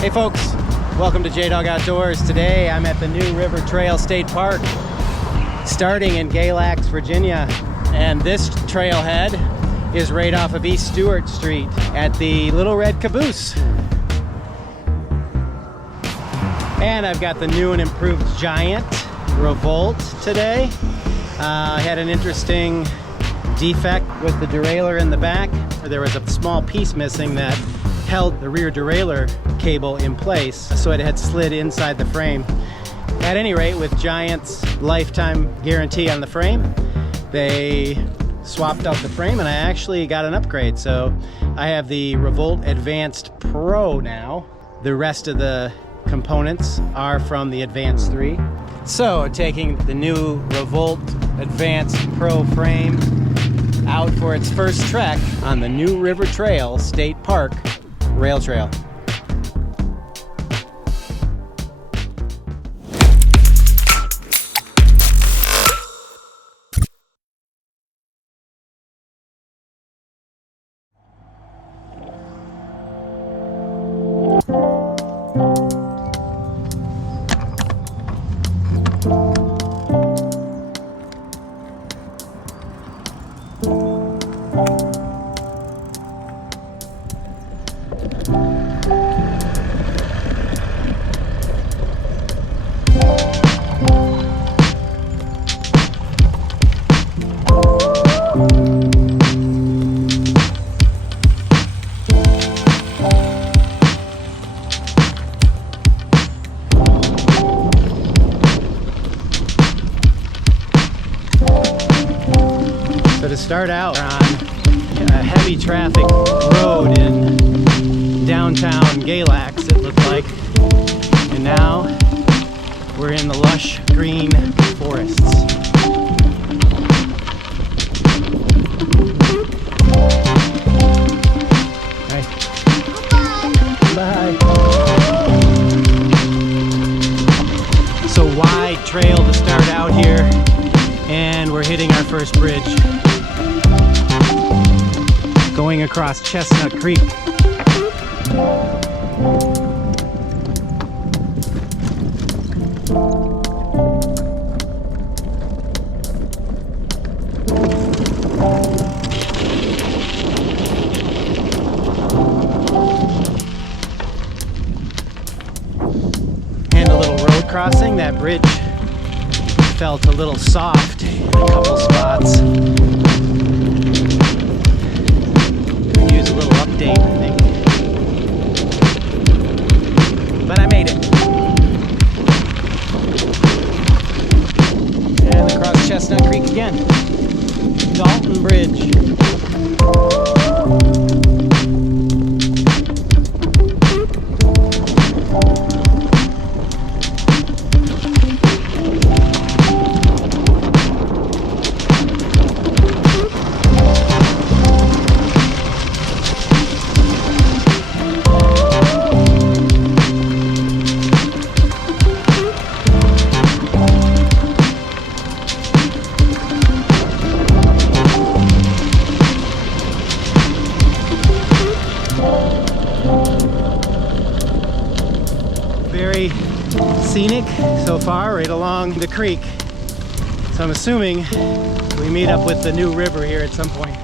Hey folks, welcome to Jaydog Outdoors. Today I'm at the New River Trail State Park, starting in Galax, Virginia. And this trailhead is right off of East Stewart Street at the little Red Caboose. And I've got the new and improved Giant Revolt today. I had an interesting defect with the derailleur in the back. There was a small piece missing that held the rear derailleur cable in place, so it had slid inside the frame. At any rate, with Giant's lifetime guarantee on the frame, they swapped out the frame and I actually got an upgrade. So I have the Revolt Advanced Pro now. The rest of the components are from the Advanced 3. So taking the new Revolt Advanced Pro frame out for its first trek on the New River Trail State Park Rail Trail. To start out on a heavy traffic road in downtown Galax, it looked like, and now we're in the lush green forests. Bye. So wide trail to start out here, and we're hitting our first bridge. Going across Chestnut Creek. And a little road crossing. That bridge felt a little soft in a couple spots. A little update, I think. But I made it. And across Chestnut Creek again. Dalton Bridge. Very scenic so far, right along the creek. So I'm assuming we meet up with the New River here at some point.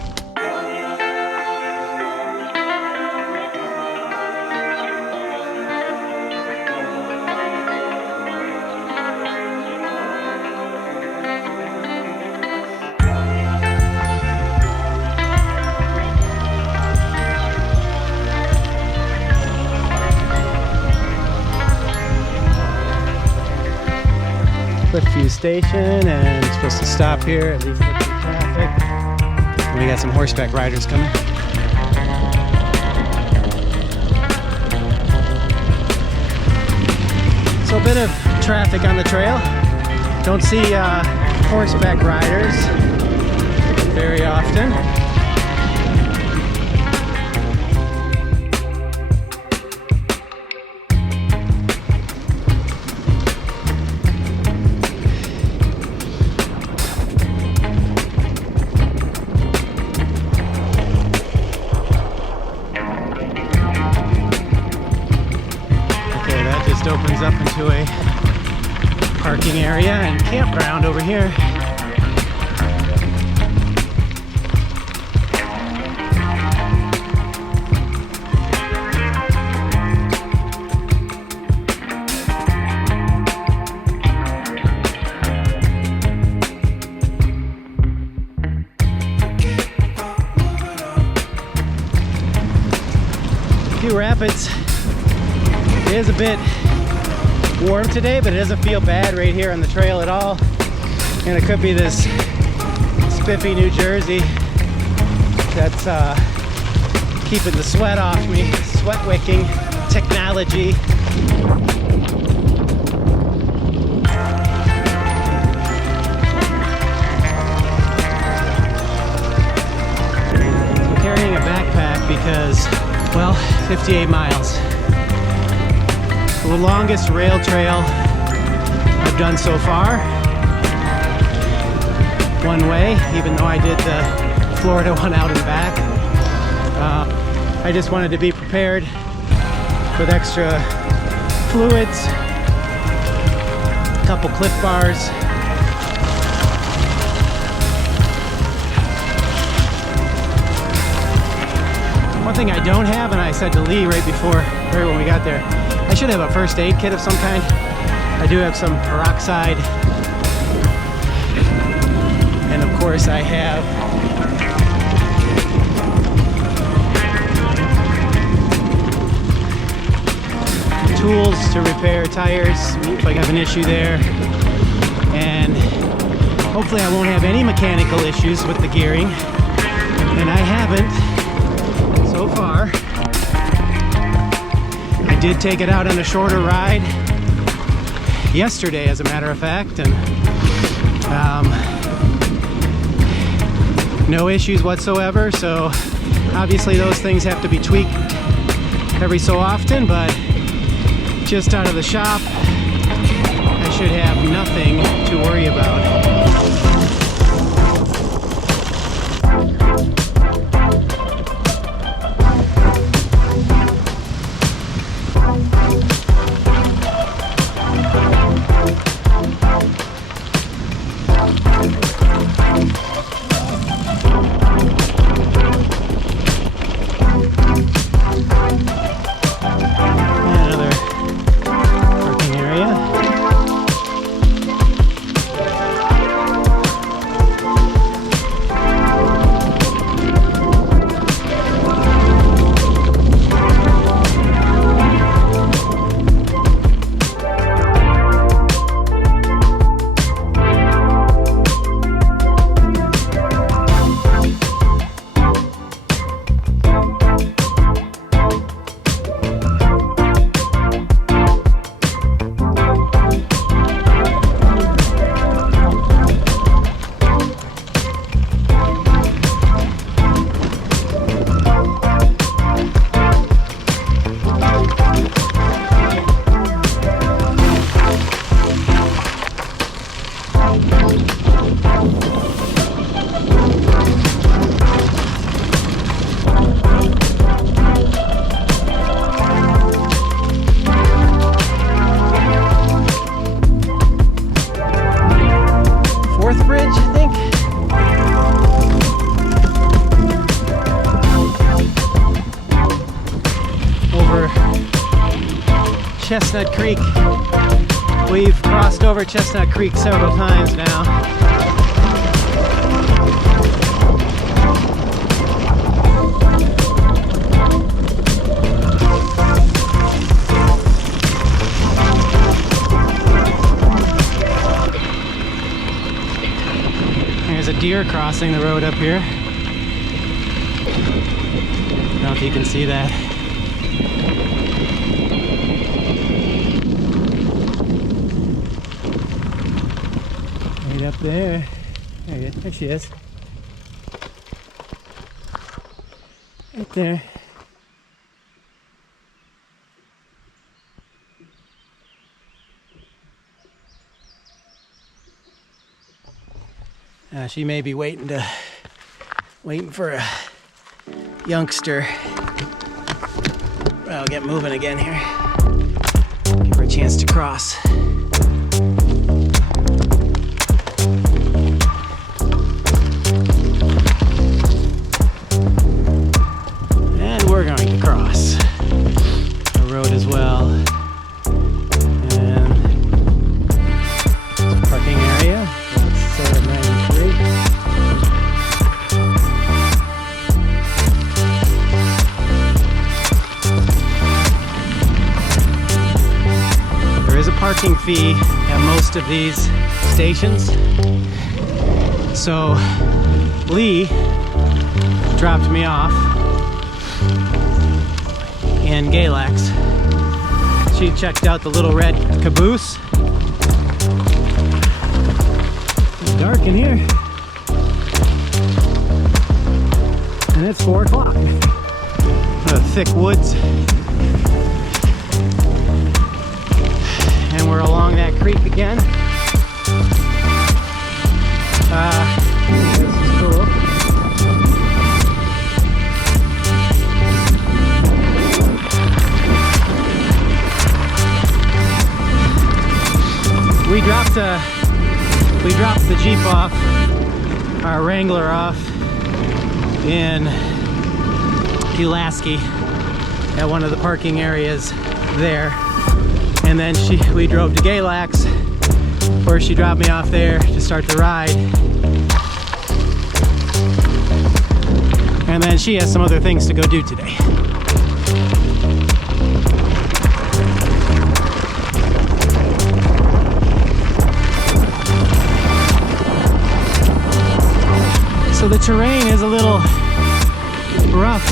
Cliffview station, and it's supposed to stop here, at least look for traffic. And we got some horseback riders coming. So a bit of traffic on the trail. Don't see horseback riders very often. opens up into a parking area and campground over here. Rapids. It is a bit warm today, but it doesn't feel bad right here on the trail at all. And it could be this spiffy New Jersey that's keeping the sweat off me. Sweat wicking technology. I'm carrying a backpack because, well, 58 miles. The longest rail trail I've done so far. One way, even though I did the Florida one out and back. I just wanted to be prepared with extra fluids, a couple Cliff bars. One thing I don't have, and I said to Lee right when we got there, I should have a first aid kit of some kind. I do have some peroxide, and of course I have tools to repair tires if I have an issue there, and hopefully I won't have any mechanical issues with the gearing, and I haven't so far. I did take it out on a shorter ride yesterday, as a matter of fact, and no issues whatsoever. So obviously those things have to be tweaked every so often, but just out of the shop I should have nothing to worry about. Chestnut Creek. We've crossed over Chestnut Creek several times now. There's a deer crossing the road up here. I don't know if you can see that. Up there. There she is. Right there. She may be waiting for a youngster. I'll get moving again here. a chance to cross. And we're going to cross the road as well. And it's a parking area. It's 93. There is a parking fee at most of these stations. So Lee dropped me off in Galax. She checked out the little Red Caboose. It's dark in here. And it's 4 o'clock. The thick woods. And we're along that creek again. This is cool. We dropped the Jeep off, our Wrangler off in Pulaski at one of the parking areas there. And then we drove to Galax, where she dropped me off there to start the ride. And then she has some other things to go do today. So the terrain is a little rough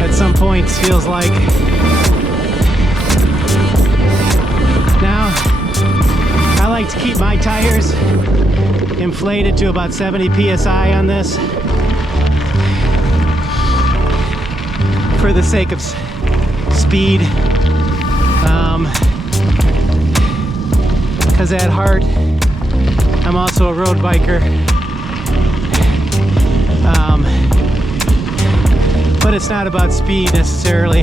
at some points, feels like. Now, I like to keep my tires inflated to about 70 psi on this for the sake of speed. Because at heart, I'm also a road biker. But it's not about speed necessarily.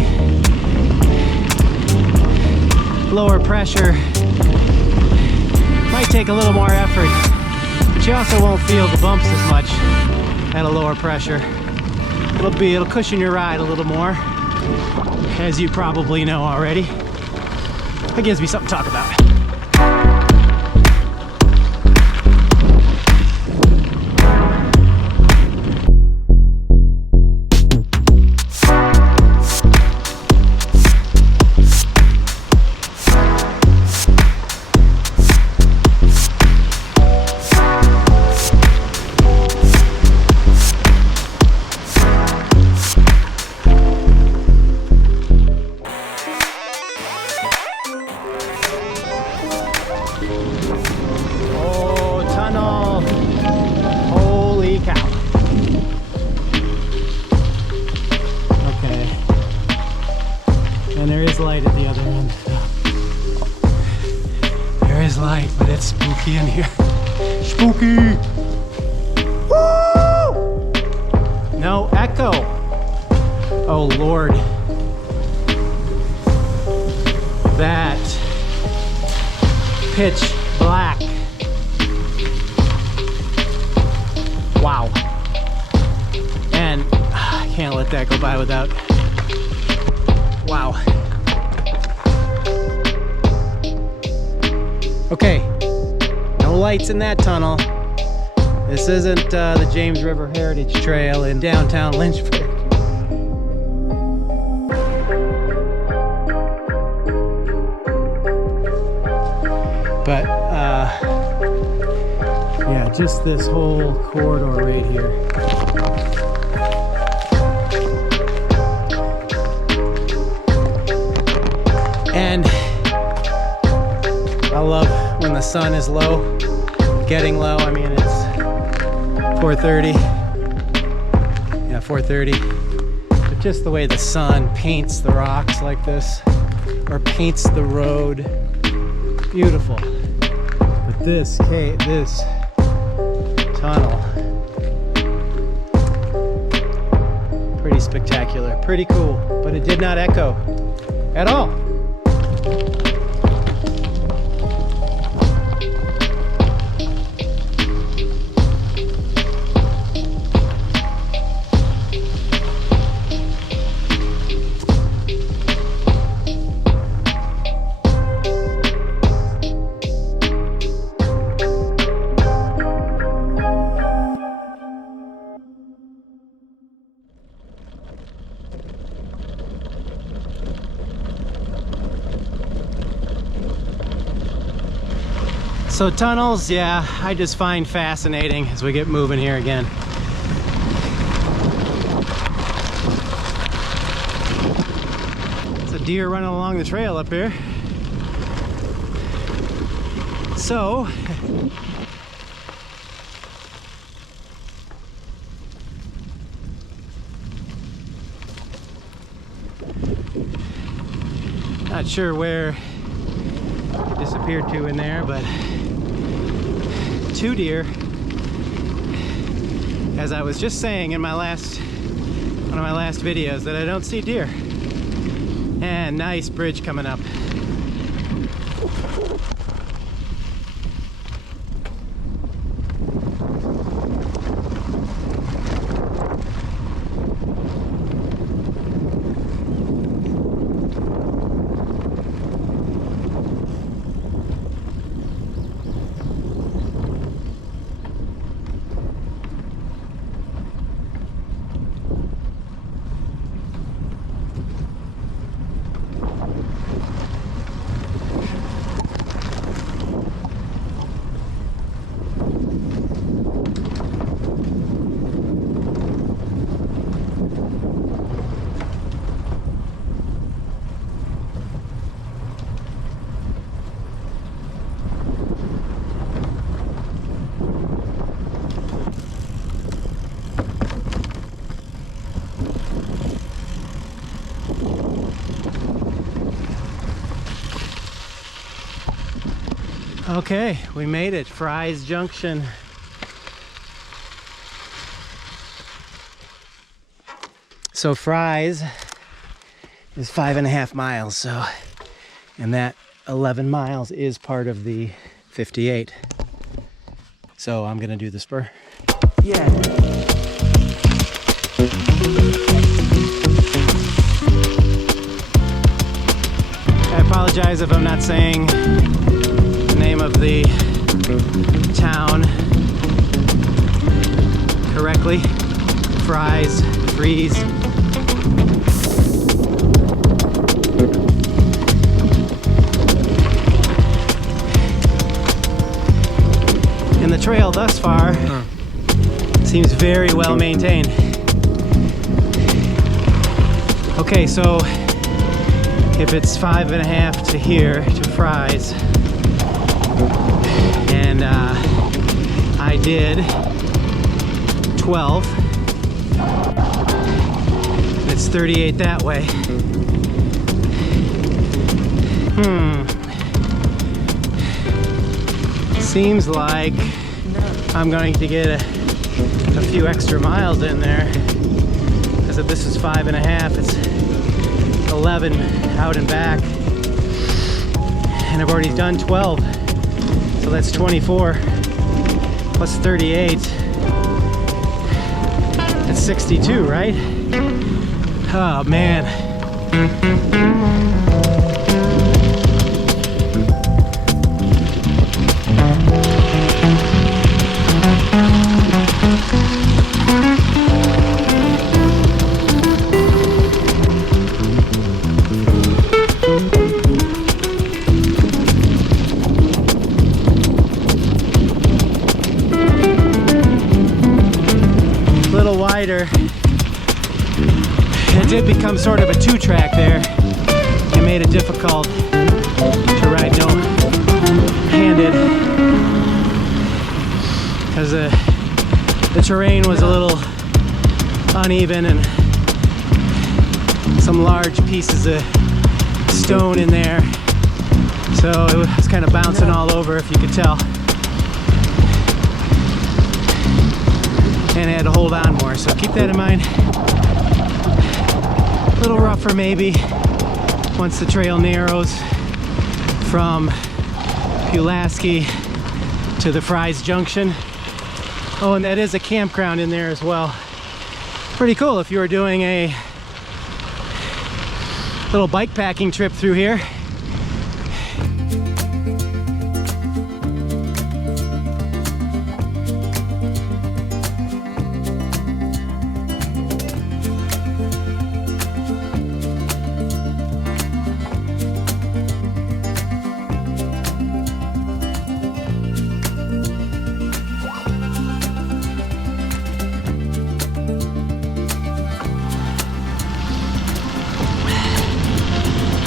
Lower pressure might take a little more effort, but you also won't feel the bumps as much at a lower pressure. It'll cushion your ride a little more, as you probably know already. It gives me something to talk about. Light at the other end. There is light, but it's spooky in here. Spooky! Woo! No echo. Oh Lord. That pitch black. Wow. And I can't let that go by without. Wow. Okay, no lights in that tunnel. This isn't the James River Heritage Trail in downtown Lynchburg. But yeah, just this whole corridor right here. And I love when the sun is low, getting low. I mean, it's 4:30. Yeah, 4:30. But just the way the sun paints the rocks like this, or paints the road, beautiful. But this tunnel, pretty spectacular, pretty cool. But it did not echo at all. So tunnels, yeah, I just find fascinating as we get moving here again. It's a deer running along the trail up here. So, not sure where it disappeared to in there, but 2 deer. As I was just saying in my one of my last videos, that I don't see deer. And nice bridge coming up. Okay, we made it, Fries Junction. So Fries is 5.5 miles, so, and that 11 miles is part of the 58. So I'm gonna do the spur. Yeah. I apologize if I'm not saying the name of the town correctly. Fries, Freeze. And the trail thus far seems very well maintained. Okay, so if it's 5.5 to here to Fries, and I did 12, and it's 38 that way. Seems like I'm going to get a few extra miles in there, because if this is 5.5, it's 11 out and back, and I've already done 12, so that's 24 plus 38. That's 62, right? Oh man. It did become sort of a 2-track there. It made it difficult to ride no-handed, because the terrain was a little uneven and some large pieces of stone in there, so it was kind of bouncing all over, if you could tell. And I had to hold on more, so keep that in mind. A little rougher maybe once the trail narrows from Pulaski to the Fries Junction. Oh, and that is a campground in there as well. Pretty cool if you were doing a little bike packing trip through here.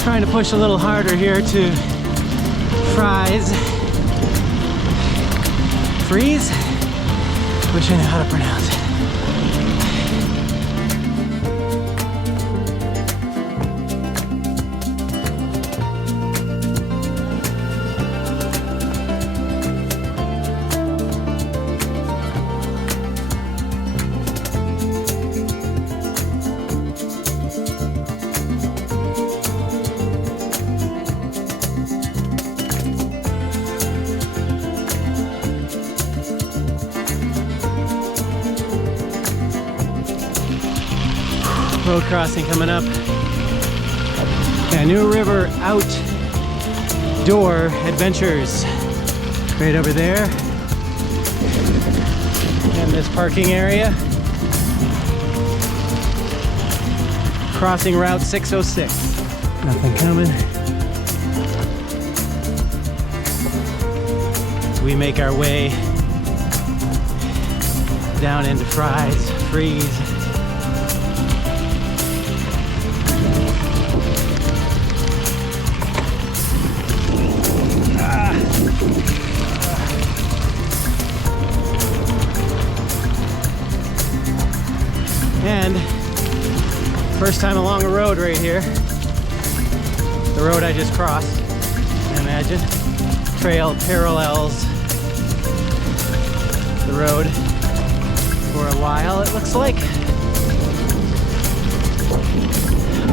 Trying to push a little harder here to Fries. Freeze? Wish I knew how to pronounce it. Road crossing coming up. Yeah, New River Outdoor Adventures. Right over there. And this parking area. Crossing Route 606. Nothing coming. So we make our way down into Fries, Freeze. And first time along a road right here. The road I just crossed. Imagine. Trail parallels the road for a while, it looks like.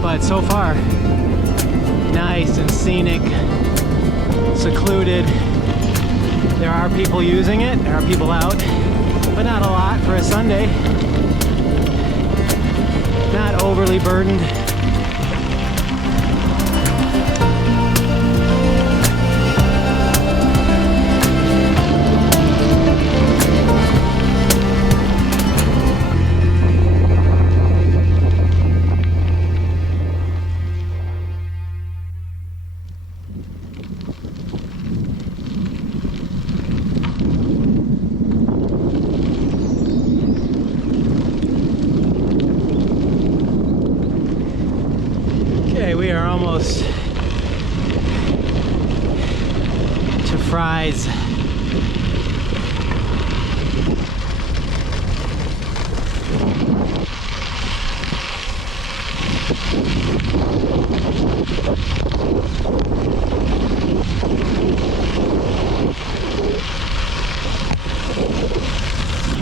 But so far, nice and scenic, secluded. There are people using it, there are people out, but not a lot for a Sunday. Not overly burdened. We are almost to Fries.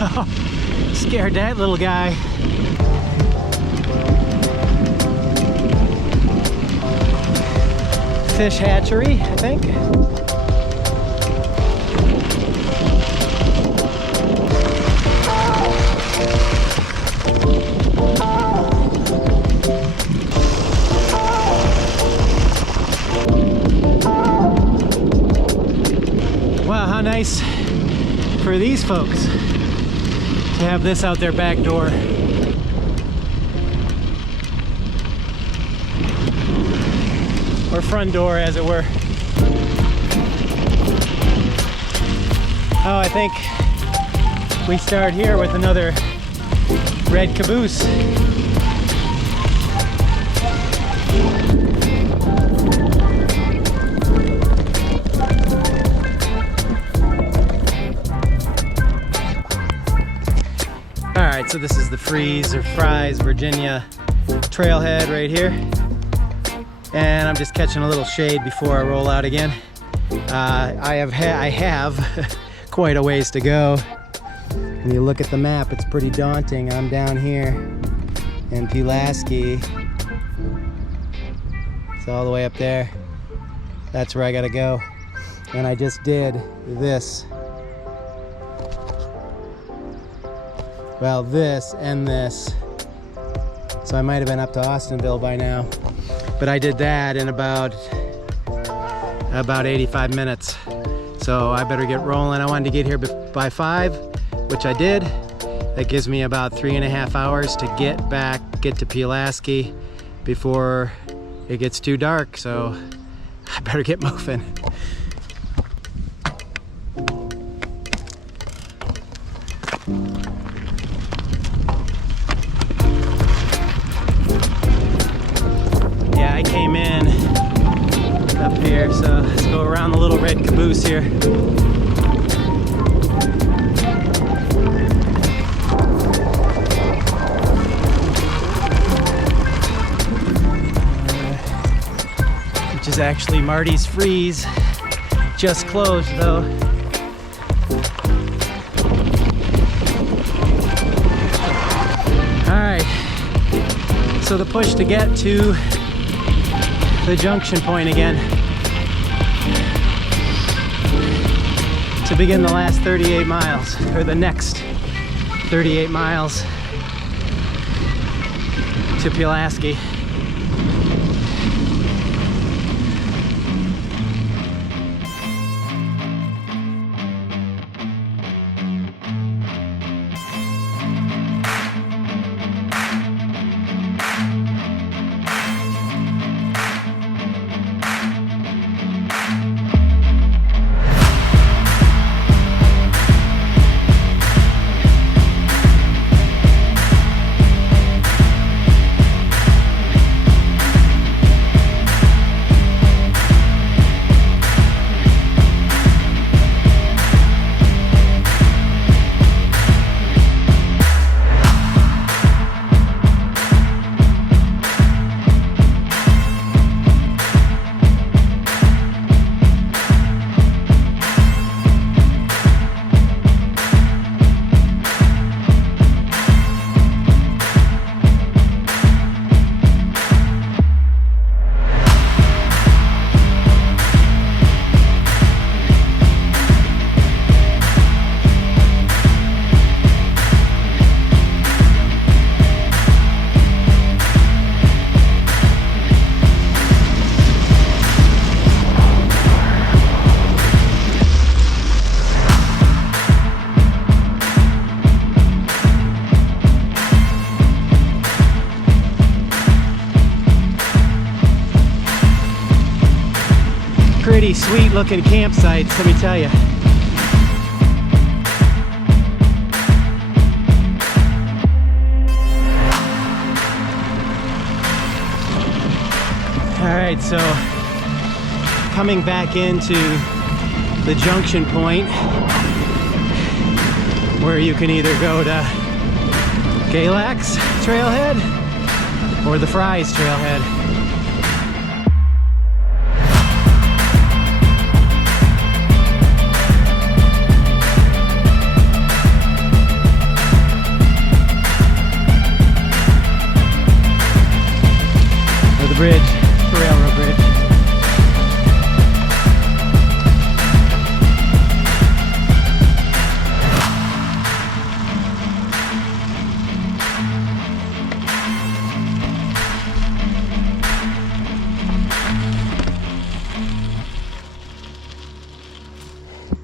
Oh, scared that little guy. Fish hatchery, I think. Wow, how nice for these folks to have this out their back door. Or front door, as it were. Oh, I think we start here with another Red Caboose. All right, so this is the Fries or Fries, Virginia Trailhead right here. And I'm just catching a little shade before I roll out again. I have quite a ways to go. When you look at the map, it's pretty daunting. I'm down here in Pulaski. It's all the way up there. That's where I gotta go. And I just did this. Well, this and this. So I might have been up to Austinville by now. But I did that in about 85 minutes. So I better get rolling. I wanted to get here by 5, which I did. That gives me about 3.5 hours to get to Pulaski before it gets too dark. So I better get moving. Yeah, I came in up here, so let's go around the little Red Caboose here. Which is actually Marty's Freeze. Just closed though. Alright, so the push to get to the junction point again to begin the last 38 miles, or the next 38 miles to Pulaski. Pretty sweet looking campsites, let me tell you. Alright, so coming back into the junction point where you can either go to Galax Trailhead or the Fries Trailhead. Bridge, the railroad bridge.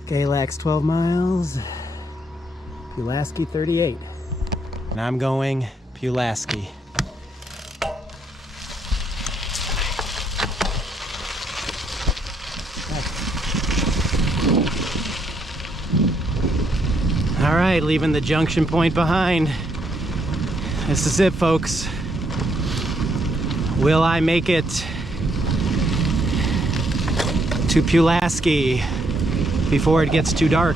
Galax 12 miles, Pulaski 38. And I'm going Pulaski. All right, leaving the junction point behind. This is it, folks. Will I make it to Pulaski before it gets too dark?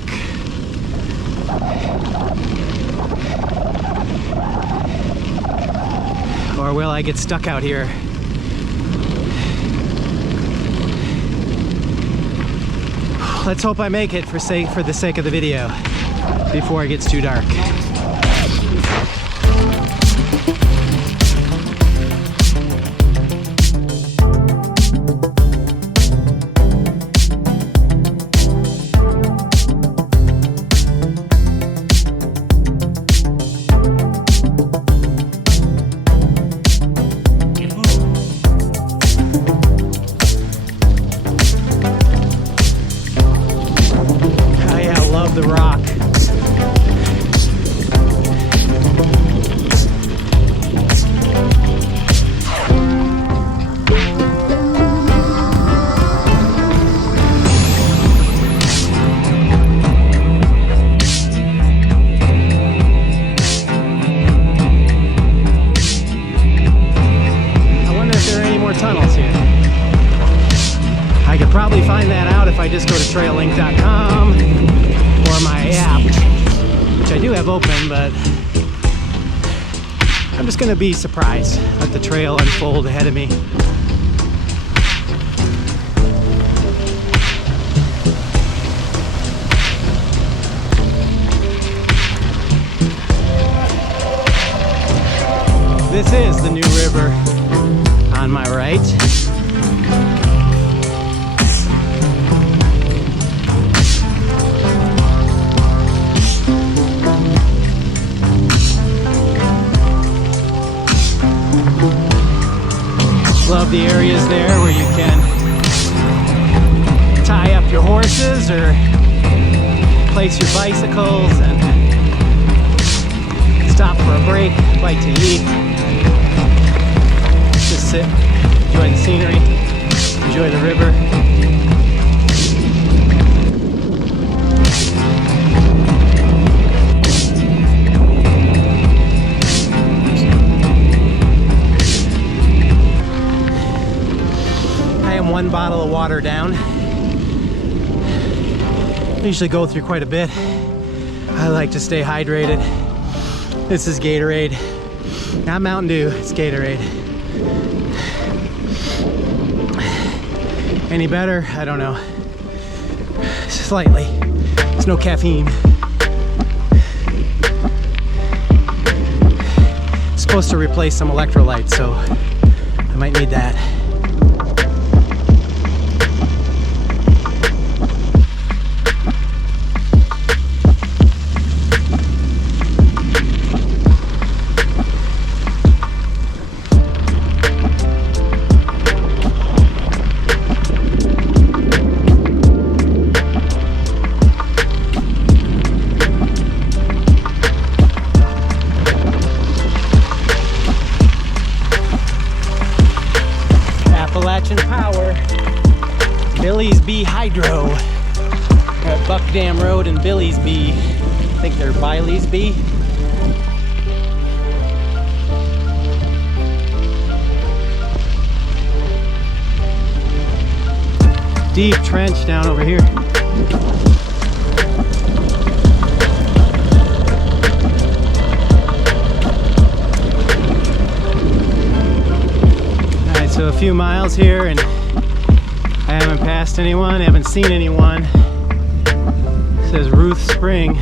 Or will I get stuck out here? Let's hope I make it for the sake of the video before it gets too dark. Oh yeah, I love the rock. find that out if I just go to traillink.com or my app, which I do have open, but I'm just gonna be surprised. Let the trail unfold ahead of me. This is the new river on my right. Love the areas there where you can tie up your horses or place your bicycles and stop for a break, bite to eat. Just sit, enjoy the scenery, enjoy the river. I am one bottle of water down. I usually go through quite a bit. I like to stay hydrated. This is Gatorade. Not Mountain Dew, it's Gatorade. Any better? I don't know. Slightly. There's no caffeine. It's supposed to replace some electrolytes, so I might need that. Power, Billy's B Hydro. We're at Buck Dam Road and Billy's B. I think they're Biley's B. Deep trench down over here. So a few miles here and I haven't passed anyone, haven't seen anyone. It says Ruth Spring.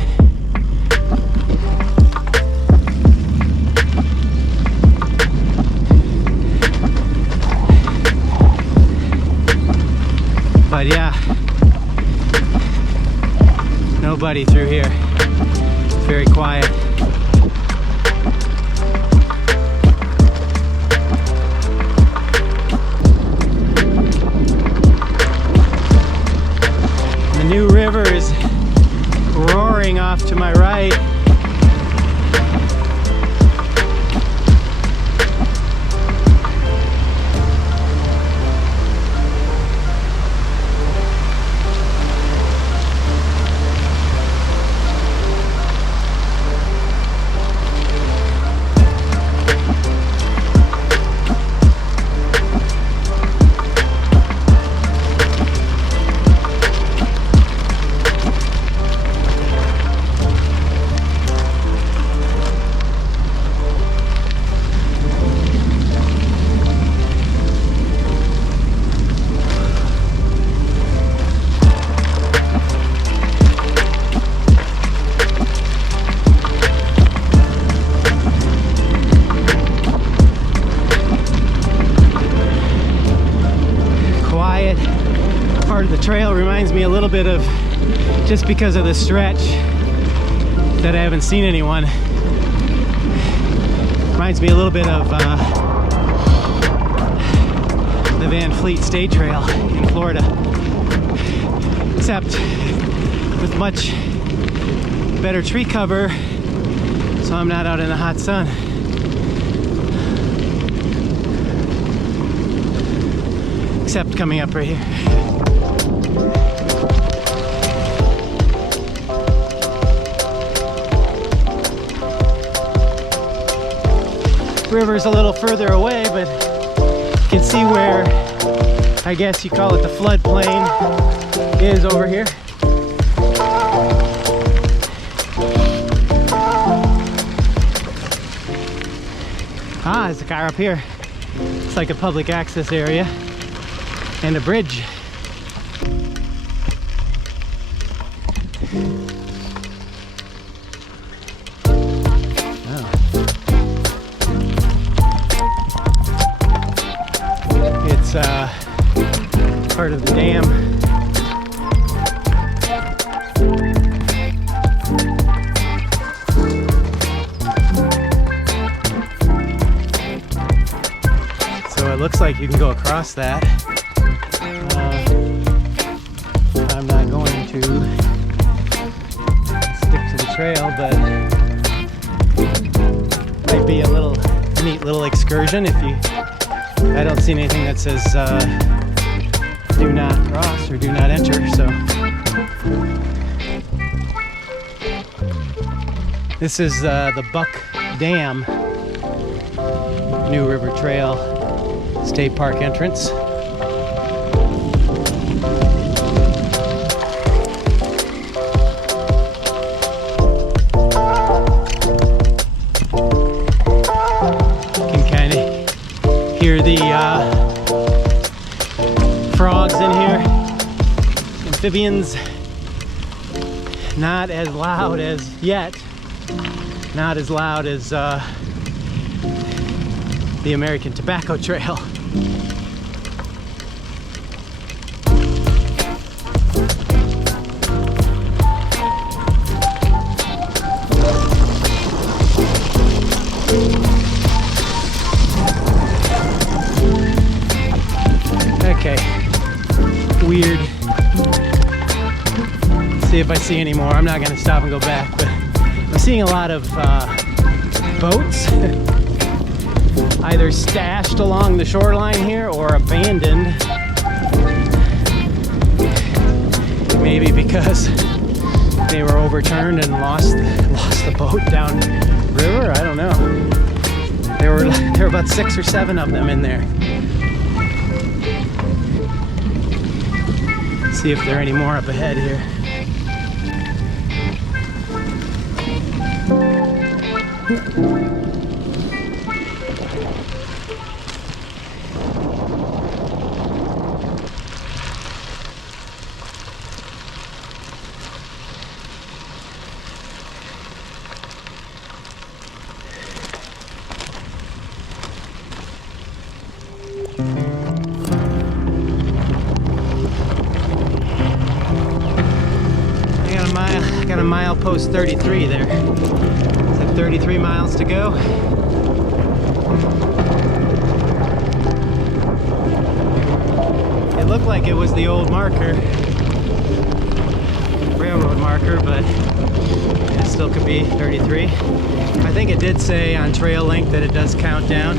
But yeah, nobody through here. Very quiet. New river is roaring off to my right. Part of the trail reminds me a little bit of, just because of the stretch that I haven't seen anyone, reminds me a little bit of the Van Fleet State Trail in Florida, except with much better tree cover, so I'm not out in the hot sun. Except coming up right here. River's a little further away, but you can see where I guess you call it the floodplain, is over here. Ah, there's a car up here. It's like a public access area and a bridge. Oh. It's part of the dam. So it looks like you can go across that. I'm not going to stick to the trail, but might be a neat little excursion if you. I don't see anything that says do not cross or do not enter, so. This is the Buck Dam New River Trail State Park entrance. Hear the frogs in here, amphibians. Not as loud as yet, not as loud as the American Tobacco Trail. Okay, weird. See if I see any more. I'm not gonna stop and go back, but I'm seeing a lot of boats either stashed along the shoreline here or abandoned. Maybe because they were overturned and lost the boat down river. I don't know. There were about 6 or 7 of them in there. See if there are any more up ahead here. Got a mile post 33 there. It's at 33 miles to go. It looked like it was the old marker, railroad marker, but it still could be 33. I think it did say on Trail Link that it does count down.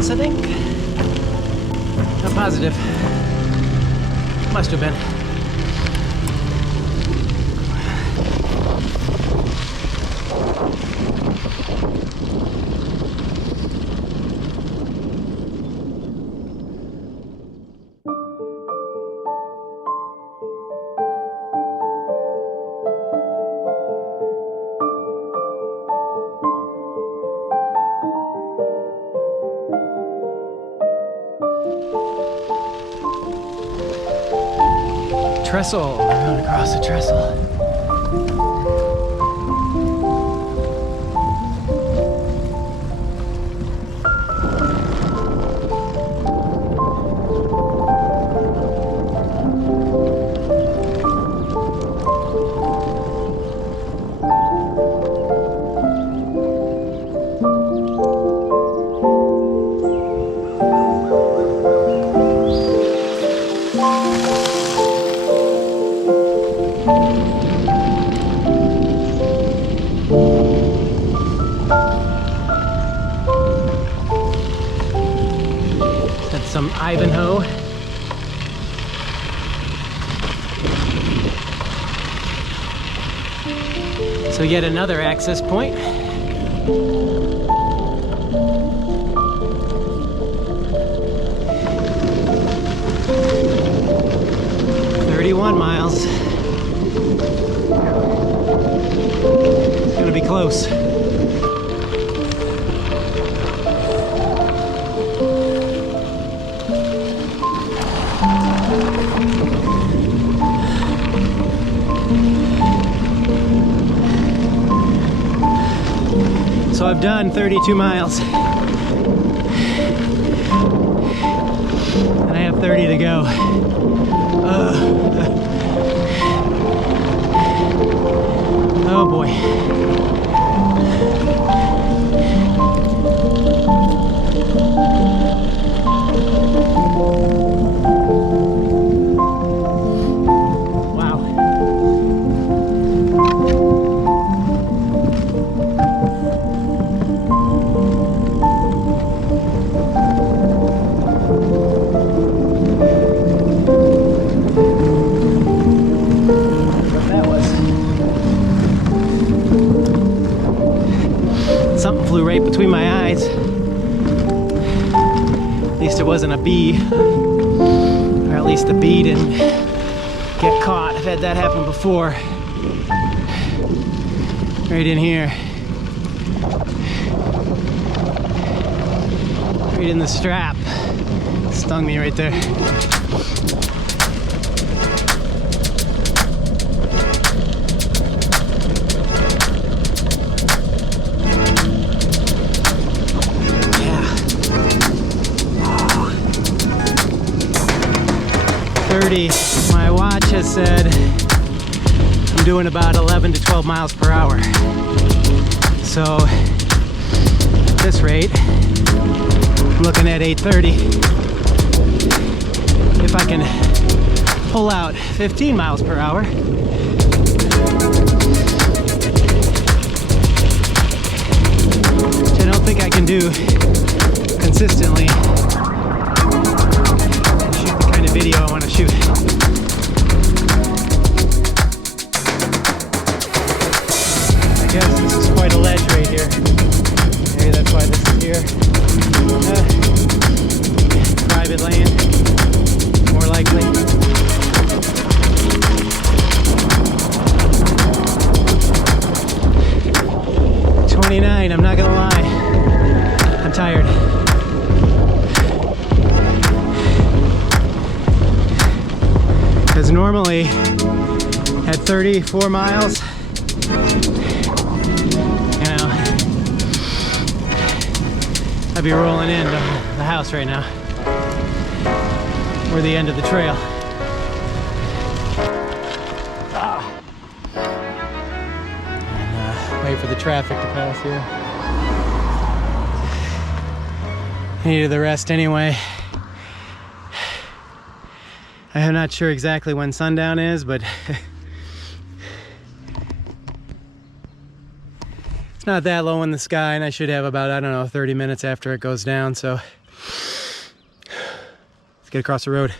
miles, I think. Not positive. Must have been. Trestle, we're going across the trestle. Some Ivanhoe. So yet another access point. $31 miles. It's gonna be close. So I've done 32 miles. And I have 30 to go. Oh boy. Flew right between my eyes. At least it wasn't a bee. Or at least the bee didn't get caught. I've had that happen before. Right in here. Right in the strap. Stung me right there. My watch has said I'm doing about 11 to 12 miles per hour. So at this rate, I'm looking at 8:30. If I can pull out 15 miles per hour, which I don't think I can do consistently. Video I want to shoot. I guess this is quite a ledge right here. Maybe that's why this is here. Private land, more likely. $29, I'm not gonna lie. I'm tired. Because normally at 34 miles, you know, I'd be rolling into the house right now, or the end of the trail. And wait for the traffic to pass here. I needed the rest anyway. I'm not sure exactly when sundown is, but it's not that low in the sky, and I should have about, I don't know, 30 minutes after it goes down, so Let's get across the road.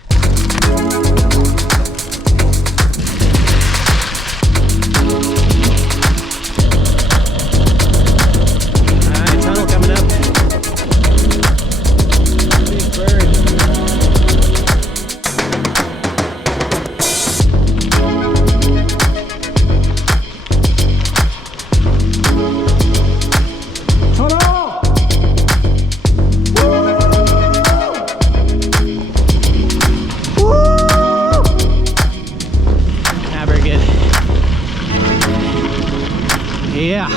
Alright, tunnel coming up. Big bird. Yeah.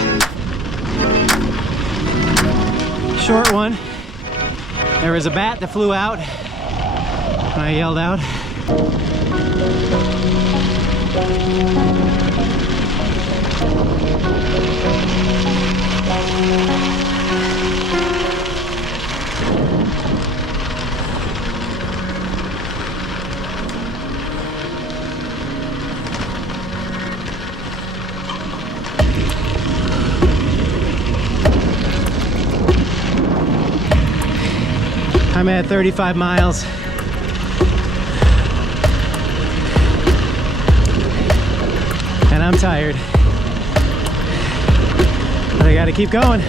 Short one. There was a bat that flew out when I yelled out. I'm at 35 miles. And I'm tired. But I gotta keep going.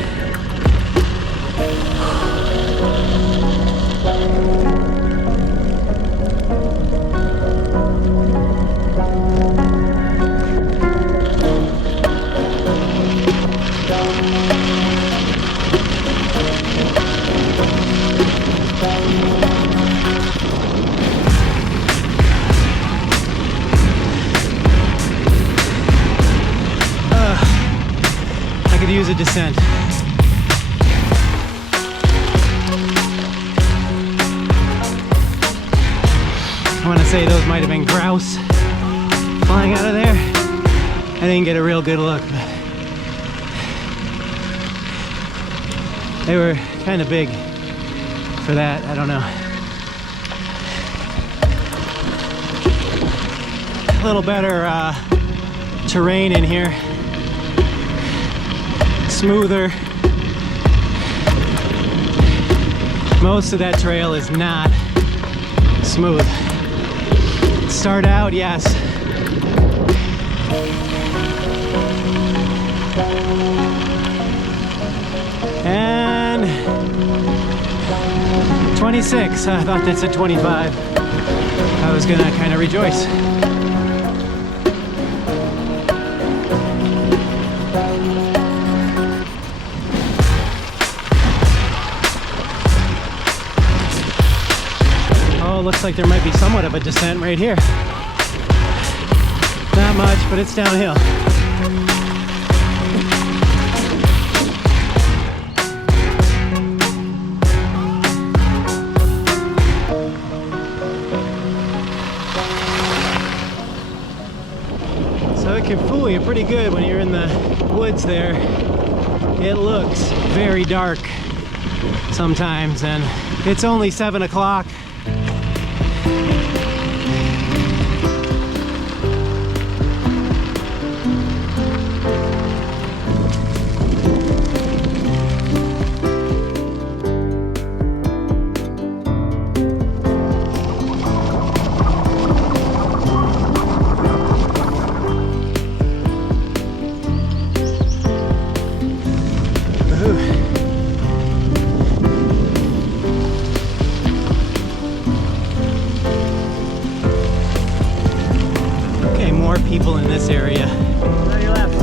I could use a descent. I want to say those might have been grouse flying out of there. I didn't get a real good look, but they were kind of big for that. I don't know. A little better terrain in here. Smoother. Most of that trail is not smooth. Start out, yes. And 26. I thought that said 25. I was gonna kind of rejoice. Looks like there might be somewhat of a descent right here. Not much, but it's downhill. So it can fool you pretty good when you're in the woods there. It looks very dark sometimes, and it's only 7 o'clock. People in this area. On your left.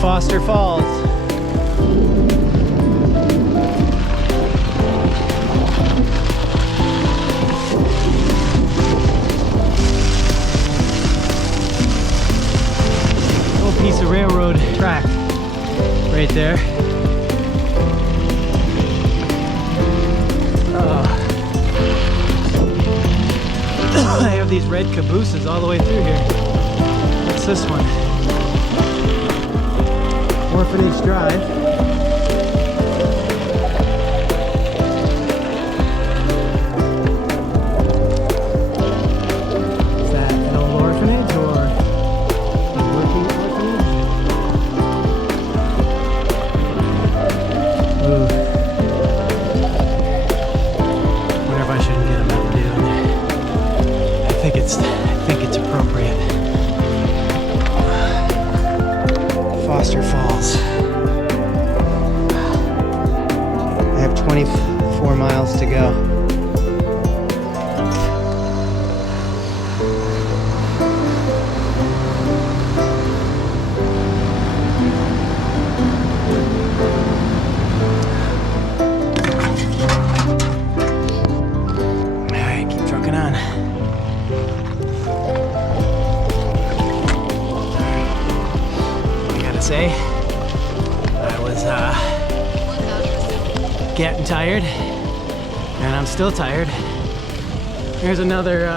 Foster Falls. Piece of railroad track right there. They have these red cabooses all the way through here. What's this one? Orphanage Drive. Is that an old orphanage or a working orphanage? Ooh. Wonder if I shouldn't get a Mountain Dew in there. I think it's appropriate. Foster Falls. I have 24 miles to go. Alright, keep trucking on. Say I was getting tired, and I'm still tired. Here's another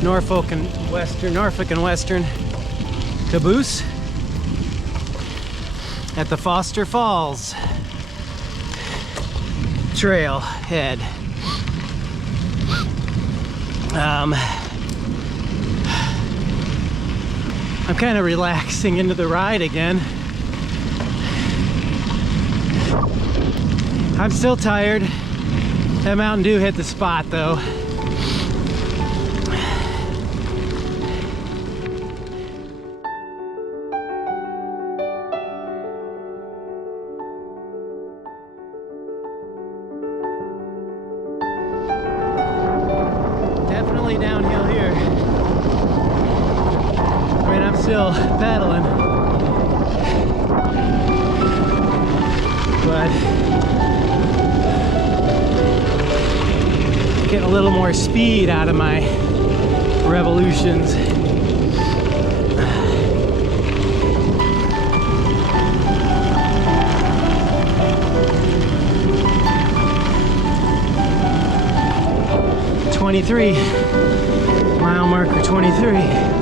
Norfolk and Western caboose at the Foster Falls Trailhead. I'm kind of relaxing into the ride again. I'm still tired. That Mountain Dew hit the spot though. Definitely downhill here. I'm still pedaling, but getting a little more speed out of my revolutions. Mile marker 23.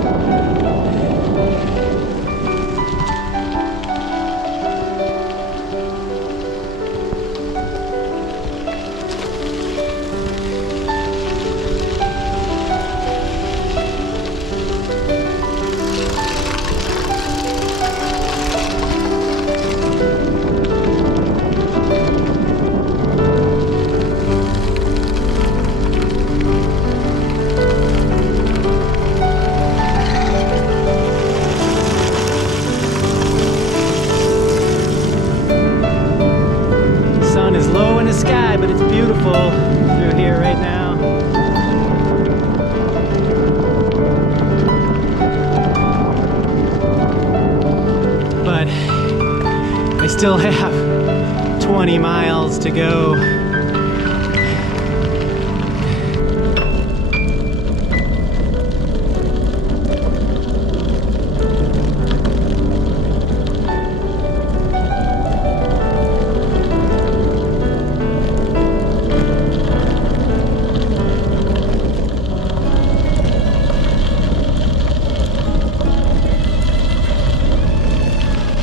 Sky, but it's beautiful through here right now. But I still have 20 miles to go.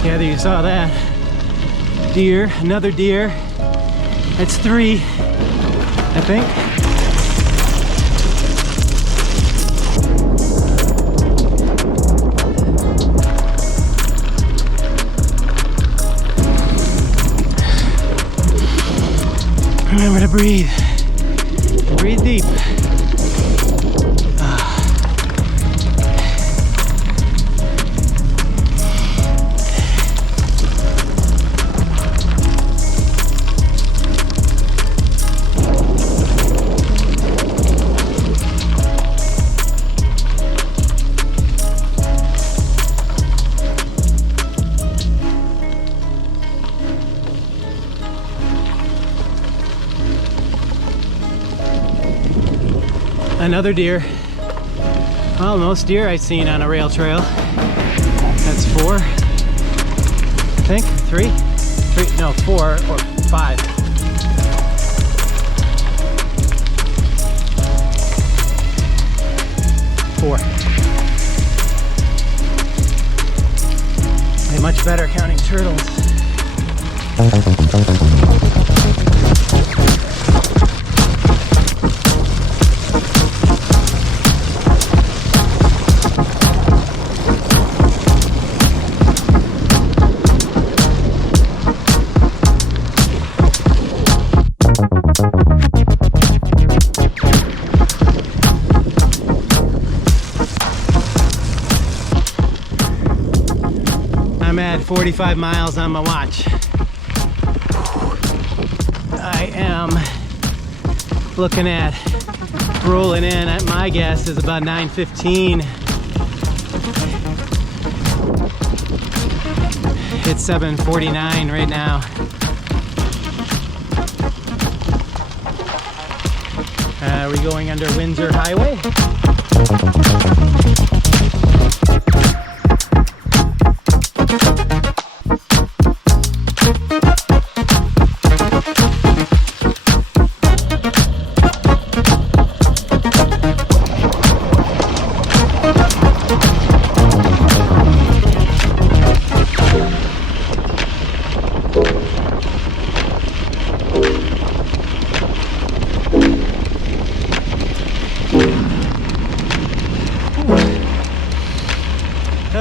Yeah, you saw that. Deer, another deer. That's 3, I think. Remember to breathe. Breathe deep. Another deer. Well, most deer I've seen on a rail trail. That's 4, I think. 3? No, 4 or 5. They much better counting turtles. I'm at 45 miles on my watch. I am looking at rolling in at my guess is about 9:15. It's 7:49 right now. Are we going under Windsor Highway?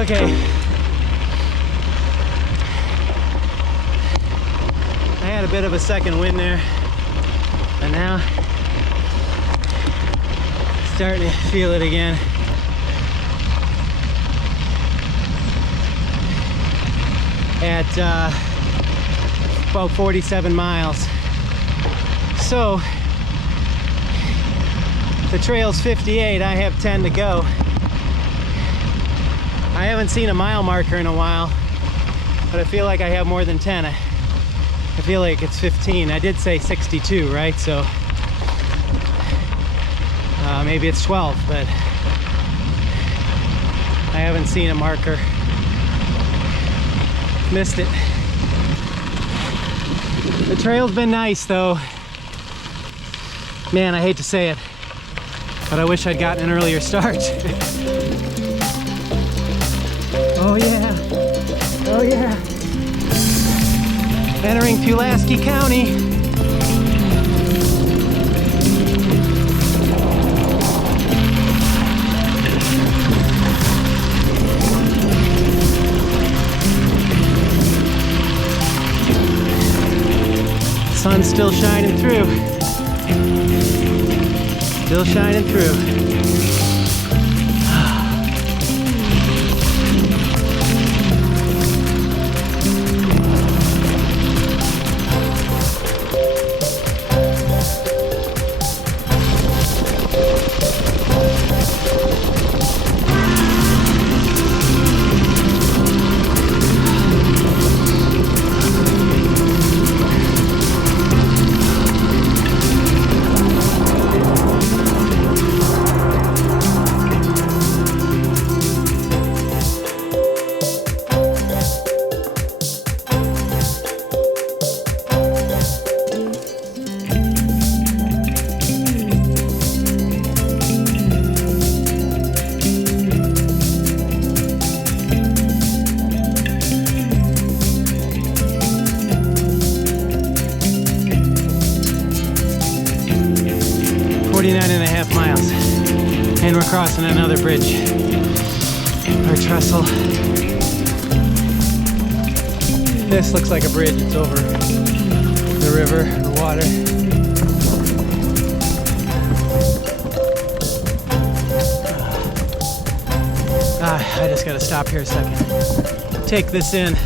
Okay. I had a bit of a second wind there, and now starting to feel it again. At about 47 miles. So the trail's 58, I have 10 to go. I haven't seen a mile marker in a while, but I feel like I have more than 10. I feel like it's 15. I did say 62, right? So maybe it's 12, but I haven't seen a marker. Missed it. The trail's been nice though. Man, I hate to say it, but I wish I'd gotten an earlier start. Oh yeah, oh yeah. Entering Pulaski County. Sun's still shining through. Still shining through. 49.5 miles. And we're crossing another bridge. Or trestle. This looks like a bridge. It's over the river or water. I just gotta stop here a second. Take this in.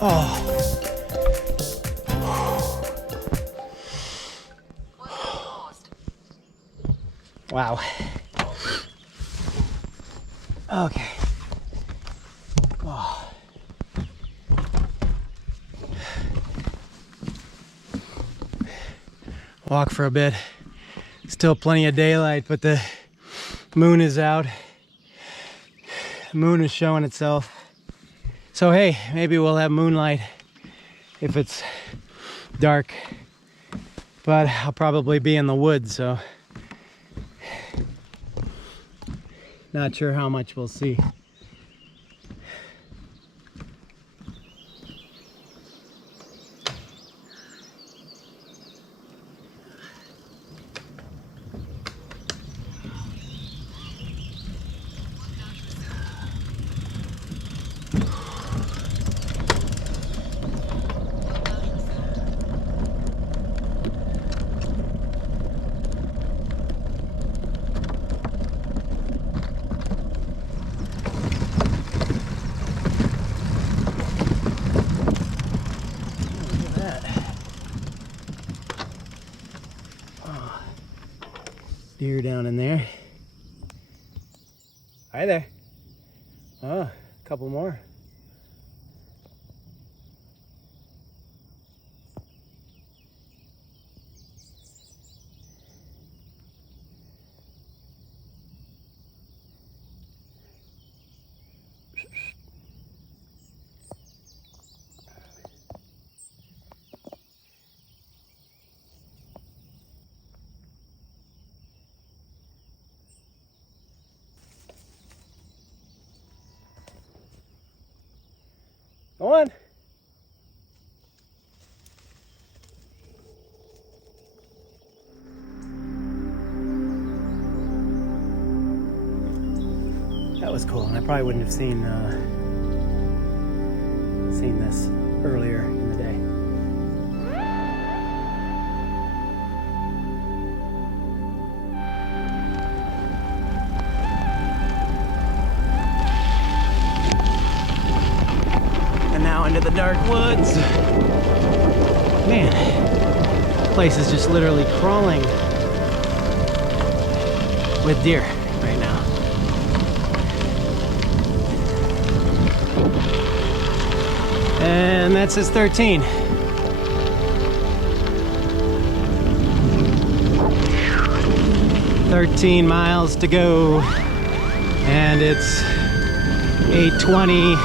Oh. Wow. Okay. Oh. Walk for a bit. Still plenty of daylight, but the moon is out. The moon is showing itself. So hey, maybe we'll have moonlight if it's dark. But I'll probably be in the woods, so Not sure how much we'll see. Deer down in there. Hi there. Oh, a couple more. Go on. That was cool, and I probably wouldn't have seen this earlier in the day. Into the dark woods. Man, this place is just literally crawling with deer right now. And that says 13. Miles to go, and it's 8:20.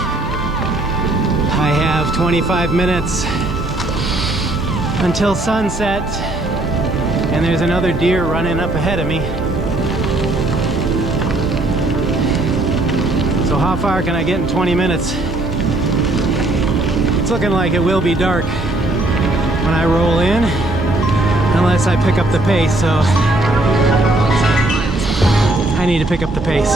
I have 25 minutes until sunset, and there's another deer running up ahead of me. So how far can I get in 20 minutes? It's looking like it will be dark when I roll in, unless I pick up the pace, so I need to pick up the pace.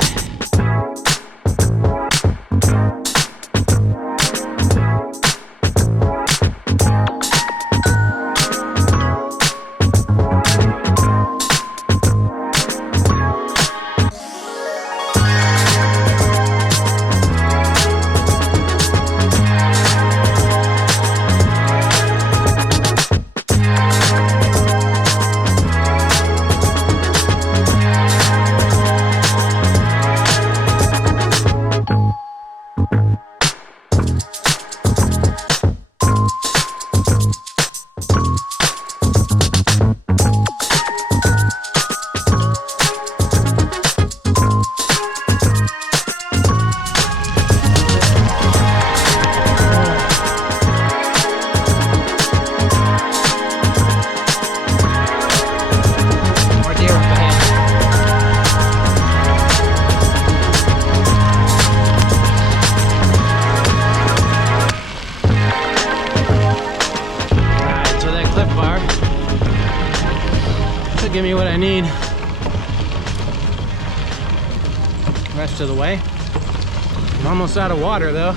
Give me what I need. Rest of the way. I'm almost out of water though.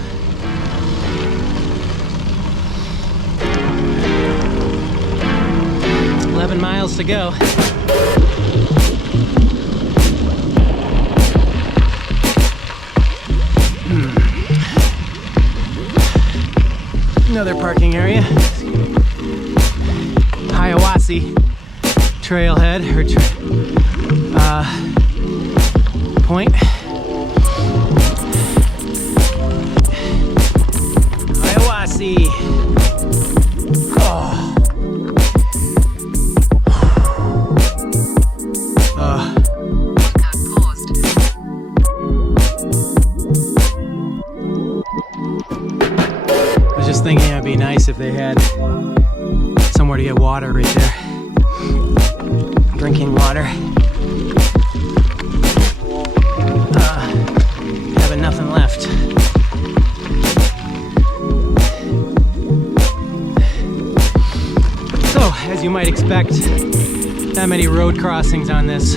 It's 11 miles to go. Another parking area. Hiawassee Trailhead or point. Hiawassee. I was just thinking it'd be nice if they had somewhere to get water right there. Drinking water. you might expect that many road crossings on this,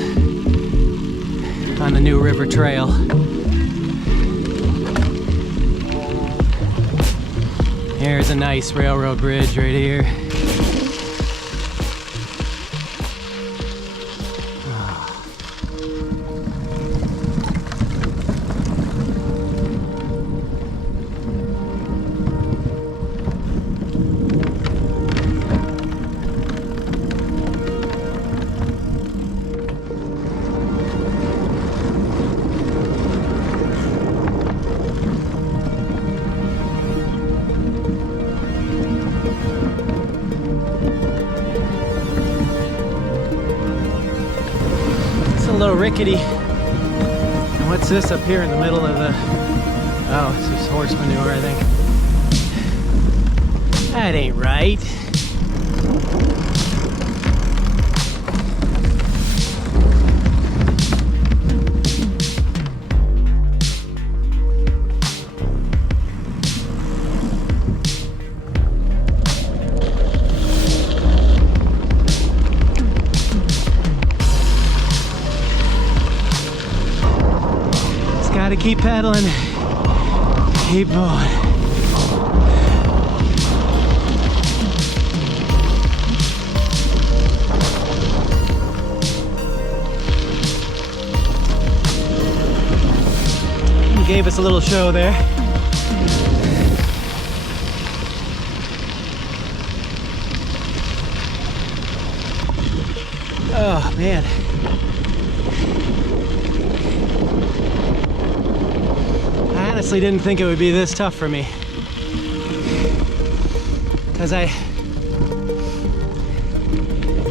on the new river trail. Here's a nice railroad bridge right here. A little rickety. And what's this up here in the middle of the... Oh, it's just horse manure, I think. That ain't right. Gotta keep pedaling, keep going. He gave us a little show there. Oh man. I honestly didn't think it would be this tough for me, because I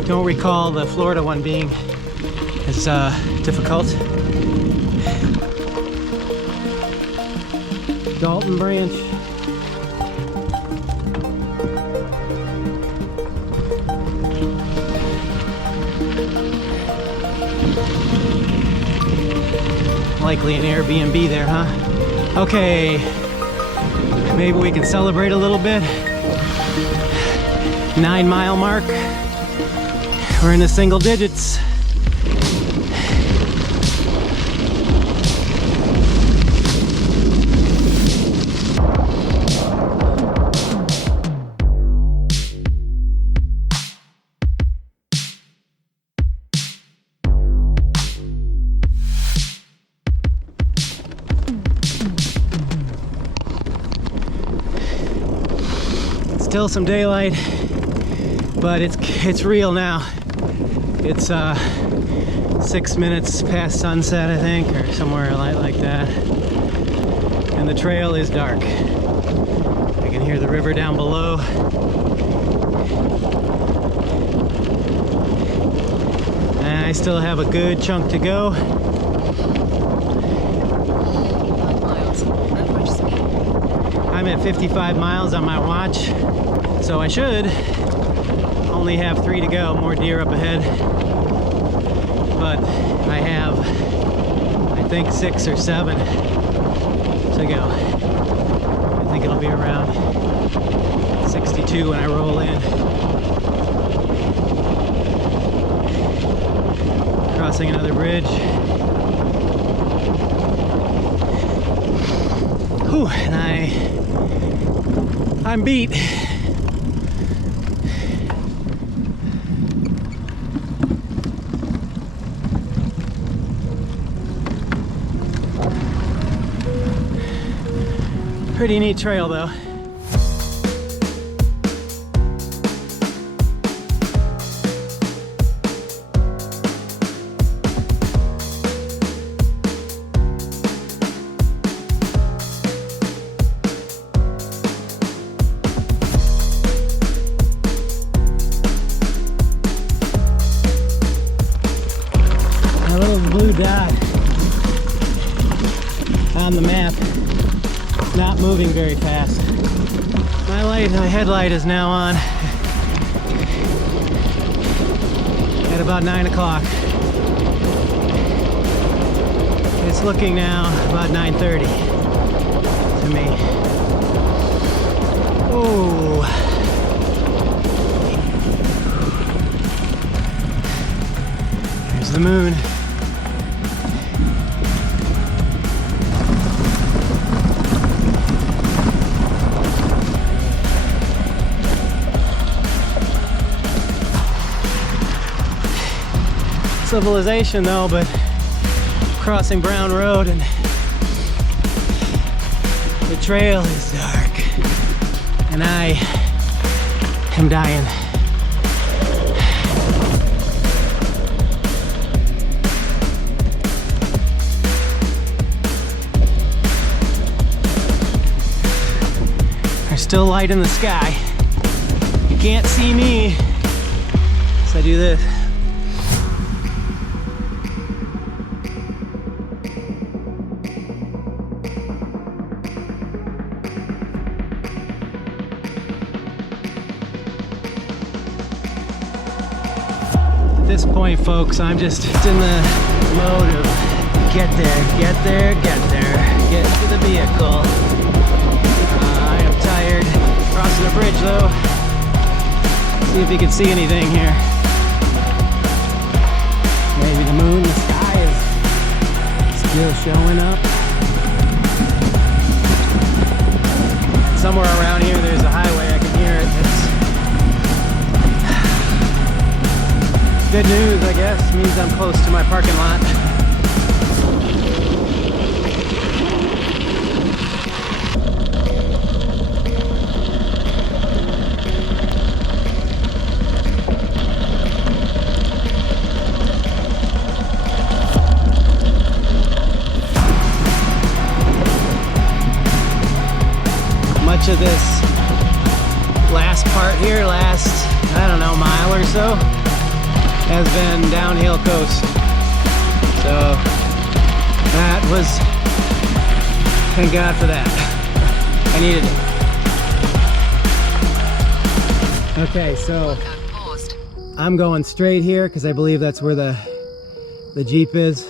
don't recall the Florida one being as difficult. Dalton Branch. Likely an Airbnb there, huh? Okay, maybe we can celebrate a little bit. 9 mile mark. We're in the single digits. Still some daylight, but it's real now. It's 6 minutes past sunset, I think, or somewhere like that. And the trail is dark. I can hear the river down below. And I still have a good chunk to go. I'm at 55 miles on my watch, so I should only have 3 to go, more deer up ahead. But I have, I think, 6 or 7 to go. I think it'll be around 62 when I roll in. Crossing another bridge. Whew, and I'm beat. Pretty neat trail though. Blue dot on the map, not moving very fast. My headlight is now on at about 9 o'clock. It's looking now about 9:30 to me. Oh. There's the moon. Civilization though, but crossing Brown Road and the trail is dark and I am dying. There's still light in the sky. You can't see me, so I do this. At this point, folks, I'm just in the mode of get there, get there, get there, get to the vehicle. I am tired. Crossing the bridge though. See if you can see anything here. Maybe the moon, the sky is still showing up. Somewhere around here there's a highway, I can hear it. It's good news, I guess. Means I'm close to my parking lot. Much of this last part here, I don't know, mile or so, has been downhill coast. So that was, thank God for that. I needed it. Okay, so I'm going straight here because I believe that's where the Jeep is.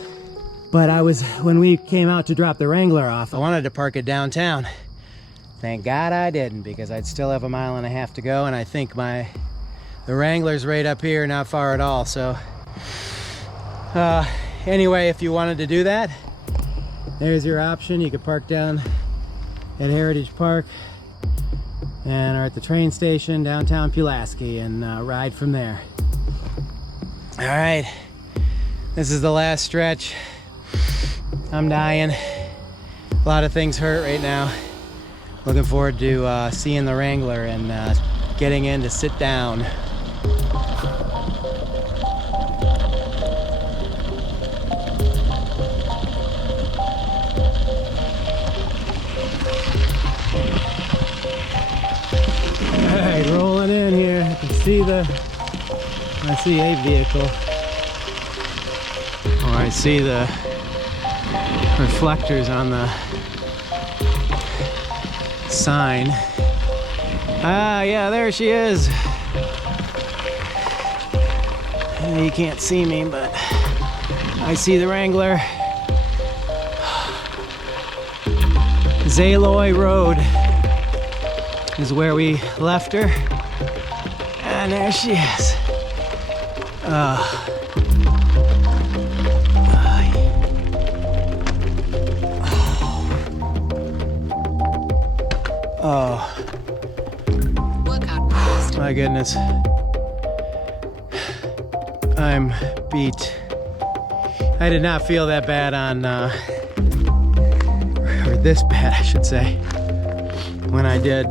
But when we came out to drop the Wrangler off, I wanted to park it downtown. Thank God I didn't, because I'd still have 1.5 miles to go, and I think the Wrangler's right up here, not far at all. So anyway, if you wanted to do that, there's your option. You could park down at Heritage Park and or at the train station downtown Pulaski and ride from there. All right, this is the last stretch. I'm dying. A lot of things hurt right now. Looking forward to seeing the Wrangler and getting in to sit down. Alright, rolling in here. I see a vehicle. Oh, I see the reflectors on the sign. Ah, yeah, there she is. You can't see me, but I see the Wrangler. Zaloy Road is where we left her. And there she is. Oh, my goodness. I'm beat. I did not feel that bad on, or this bad, I should say, when I did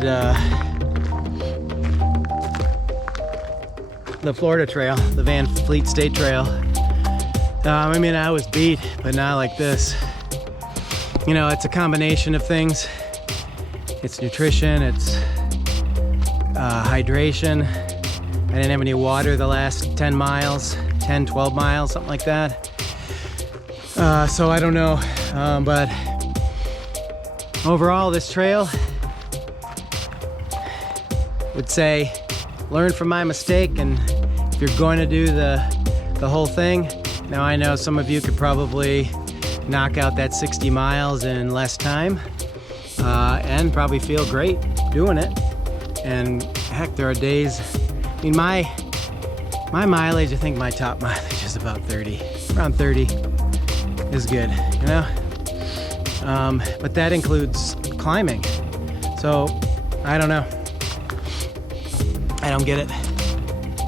the Florida Trail, the Van Fleet State Trail. I mean, I was beat, but not like this. You know, it's a combination of things. It's nutrition, it's hydration. I didn't have any water the last 10 miles, 10, 12 miles, something like that. So I don't know, but overall this trail, would say learn from my mistake, and if you're going to do the whole thing, now I know some of you could probably knock out that 60 miles in less time. And probably feel great doing it. And heck, there are days, I mean, my mileage, I think my top mileage is about 30. around 30 is good, you know? But that includes climbing. So, I don't know. I don't get it.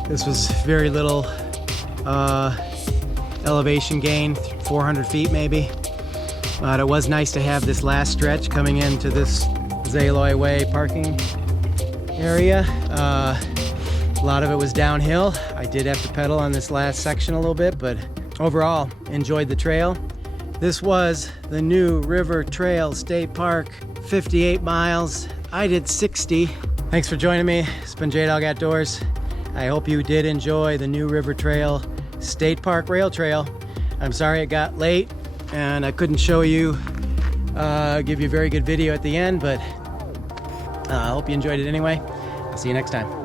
This was very little elevation gain, 400 feet maybe. But it was nice to have this last stretch coming into this Zaloy Way parking area. A lot of it was downhill. I did have to pedal on this last section a little bit, but overall, enjoyed the trail. This was the new River Trail State Park, 58 miles. I did 60. Thanks for joining me. It's been Jaydog Outdoors. I hope you did enjoy the new River Trail State Park Rail Trail. I'm sorry it got late and I couldn't show you, give you a very good video at the end, but I hope you enjoyed it anyway. I'll see you next time.